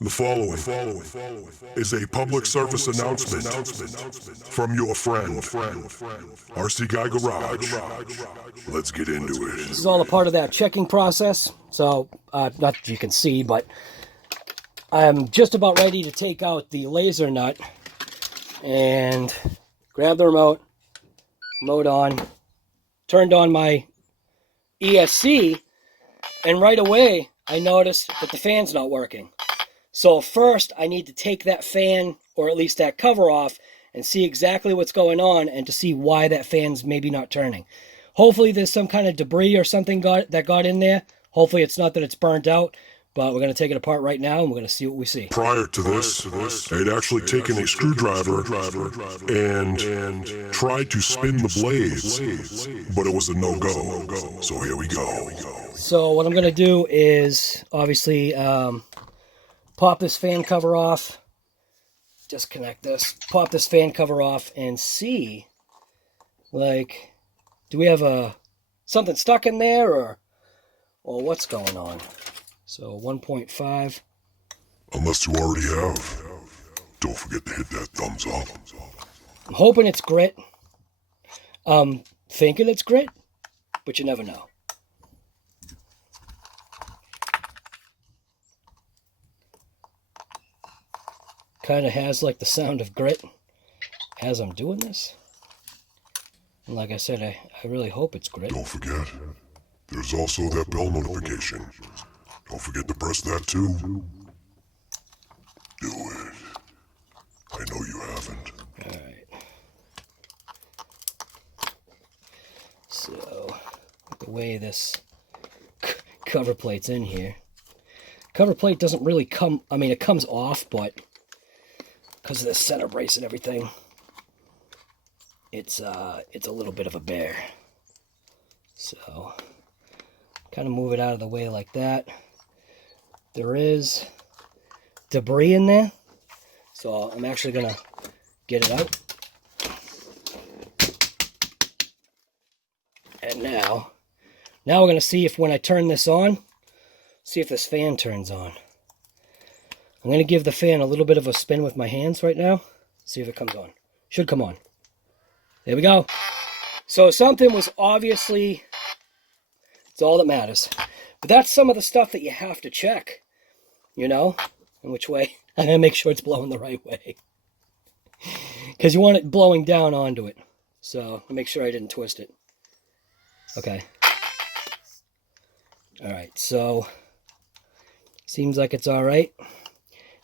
The following is a public service announcement from your friend, RC Guy Garage. Let's get into it. This is all a part of that checking process. So, not that you can see, but I'm just about ready to take out the Lasernut and grab the remote, mode on, turned on my ESC, and right away I noticed that the fan's not working. So first, I need to take that fan, or at least that cover off, and see exactly what's going on, and to see why that fan's maybe not turning. Hopefully there's some kind of debris or something that got in there. Hopefully it's not that it's burnt out, but we're going to take it apart right now, and we're going to see what we see. Prior to this, I had actually taken a screwdriver and tried to spin the blades, but it was a no-go. So here we go. So what I'm going to do is, obviously, pop this fan cover off, disconnect this, pop this fan cover off, and see, like, do we have something stuck in there, or what's going on? So 1.5. Unless you already have, don't forget to hit that thumbs up. I'm hoping it's grit. Thinking it's grit, but you never know. Kind of has like the sound of grit as I'm doing this. And like I said, I really hope it's grit. Don't forget, there's also that bell notification. Don't forget to press that too. Do it. I know you haven't. Alright. So, the way this cover plate's in here. Cover plate doesn't really come, I mean it comes off, but because of the center brace and everything, it's a little bit of a bear. So, kind of move it out of the way like that. There is debris in there, so I'm actually gonna get it out. And now we're gonna see if when I turn this on, see if this fan turns on. I'm going to give the fan a little bit of a spin with my hands right now. See if it comes on. Should come on. There we go. So something was obviously, it's all that matters. But that's some of the stuff that you have to check. You know? In which way? I'm going to make sure it's blowing the right way. Because you want it blowing down onto it. So make sure I didn't twist it. Okay. Alright, so seems like it's alright.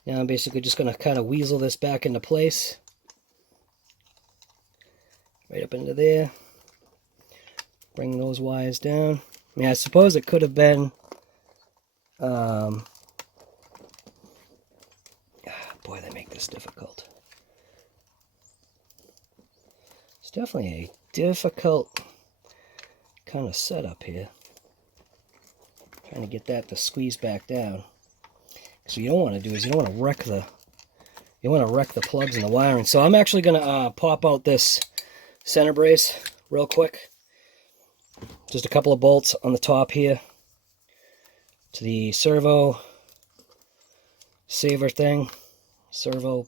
Now I'm basically just going to kind of weasel this back into place. Right up into there. Bring those wires down. I mean, I suppose it could have been... boy, they make this difficult. It's definitely a difficult kind of setup here. Trying to get that to squeeze back down. So you don't want to do is you don't want to wreck the plugs and the wiring. So I'm actually going to pop out this center brace real quick. Just a couple of bolts on the top here to the servo saver thing, servo,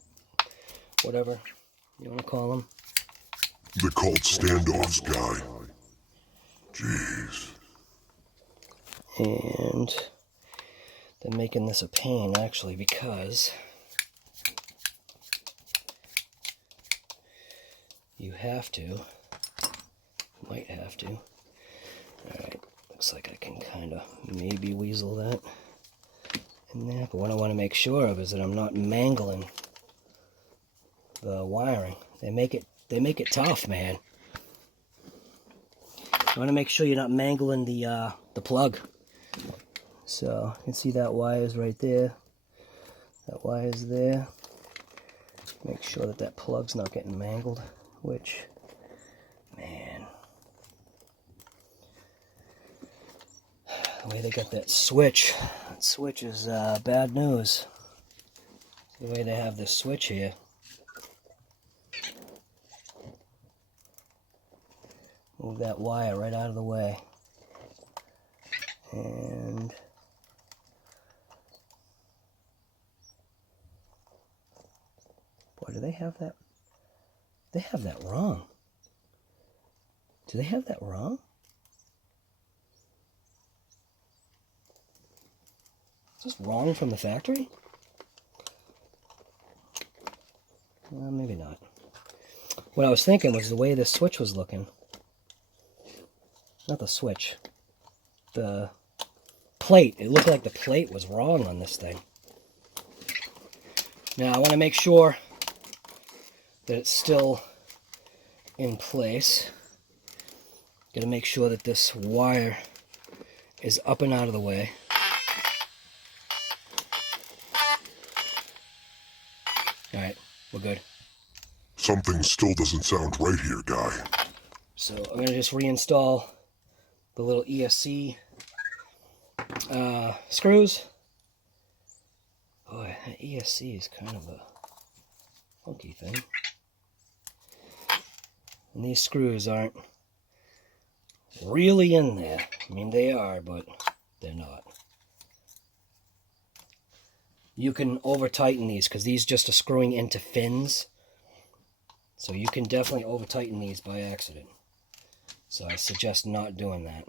whatever you want to call them. They're called standoffs, guy. Jeez. And they're making this a pain, actually, because you have to, might have to. Alright, looks like I can kind of maybe weasel that in there, but what I want to make sure of is that I'm not mangling the wiring. They make it tough, man. You want to make sure you're not mangling the plug. So, you can see that wire's right there. That wire's there. Make sure that that plug's not getting mangled, which, man. The way they got that switch is bad news. The way they have this switch here. Move that wire right out of the way. And Or do they have that? They have that wrong. Do they have that wrong? Is this wrong from the factory? Well, maybe not. What I was thinking was the way this switch was looking. Not the switch. The plate. It looked like the plate was wrong on this thing. Now I want to make sure that it's still in place. Got to make sure that this wire is up and out of the way. Alright, we're good. Something still doesn't sound right here, guy. So I'm going to just reinstall the little ESC screws. Boy, that ESC is kind of a funky thing. And these screws aren't really in there. I mean, they are, but they're not. You can over-tighten these because these just are screwing into fins. So you can definitely over-tighten these by accident. So I suggest not doing that.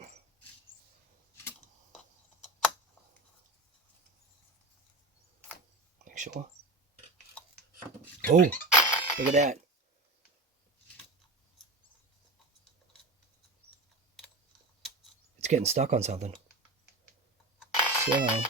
Make sure. Oh, look at that. It's getting stuck on something. So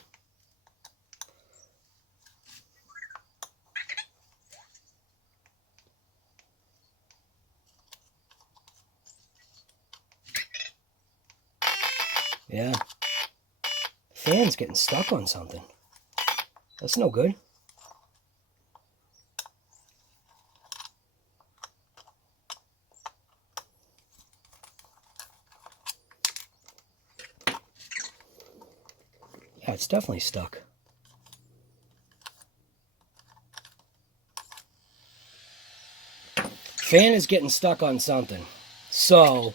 yeah, fan's getting stuck on something. That's no good. Yeah, it's definitely stuck. Fan is getting stuck on something. So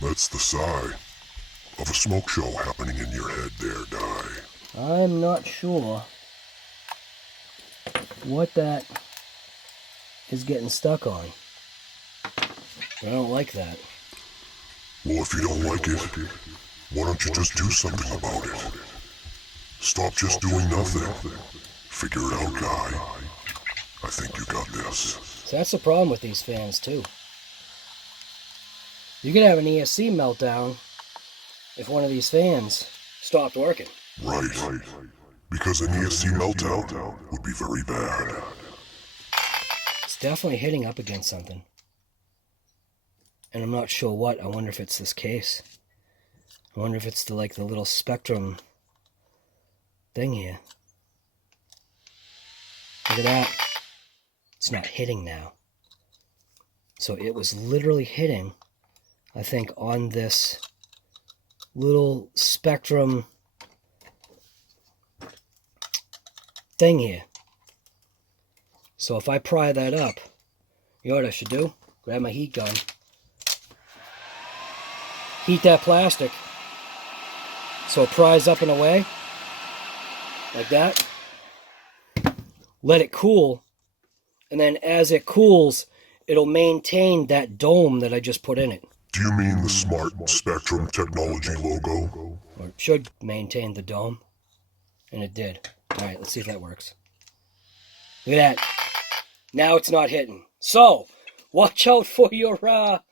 That's the sigh of a smoke show happening in your head there, guy. I'm not sure what that is getting stuck on. I don't like that. Well, if you don't like it, why don't you just do something about it? Stop just doing nothing. Figure it out, guy. I think you got this. So that's the problem with these fans, too. You could have an ESC meltdown if one of these fans stopped working. Right. Because an ESC meltdown would be very bad. It's definitely hitting up against something. And I'm not sure what. I wonder if it's this case. I wonder if it's the little spectrum thing here. Look at that. It's not hitting now. So it was literally hitting, I think, on this little spectrum thing here. So if I pry that up, you know what I should do? Grab my heat gun. Heat that plastic so it pries up and away. Like that. Let it cool. And then as it cools, it'll maintain that dome that I just put in it. Do you mean the Smart Spectrum Technology logo? Or it should maintain the dome. And it did. Alright, let's see if that works. Look at that. Now it's not hitting. So, watch out for your, the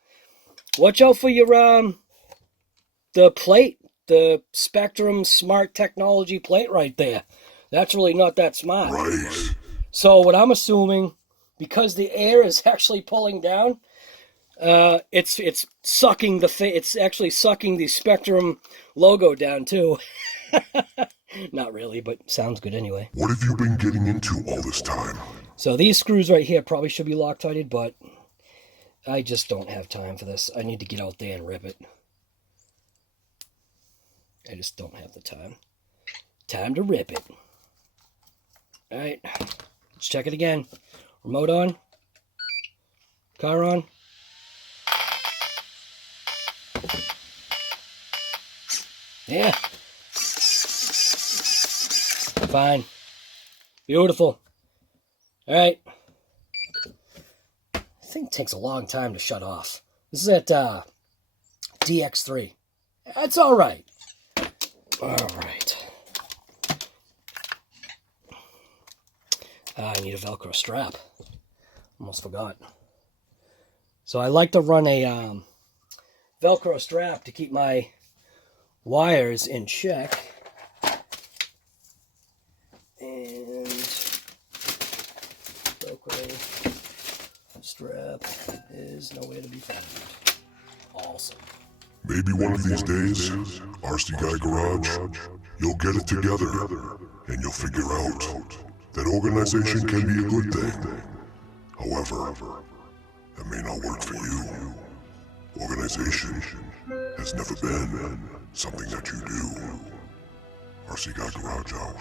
plate. The Spectrum Smart Technology plate right there. That's really not that smart. Right. So what I'm assuming, because the air is actually pulling down, it's sucking it's actually sucking the Spectrum logo down too. Not really, but sounds good anyway. What have you been getting into all this time? So these screws right here probably should be Loctited, but I just don't have time for this. I need to get out there and rip it. I just don't have the time. Time to rip it. Alright, let's check it again. Remote on. Car on. Yeah. Fine. Beautiful. All right. This thing takes a long time to shut off. This is at DX3. That's all right. All right. I need a Velcro strap. Almost forgot. So I like to run a Velcro strap to keep my wires in check. And Velcro strap is nowhere to be found. Awesome. Maybe one of these days, RC Guy Garage, you'll get it together and you'll figure out that organization can be a good thing. However, that may not work for you. Organization has never been something that you do. RC Guy Garage out.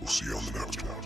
We'll see you on the next one.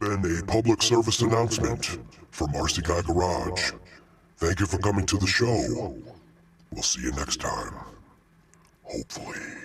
Been a public service announcement from RC Guy Garage. Thank you for coming to the show. We'll see you next time. Hopefully.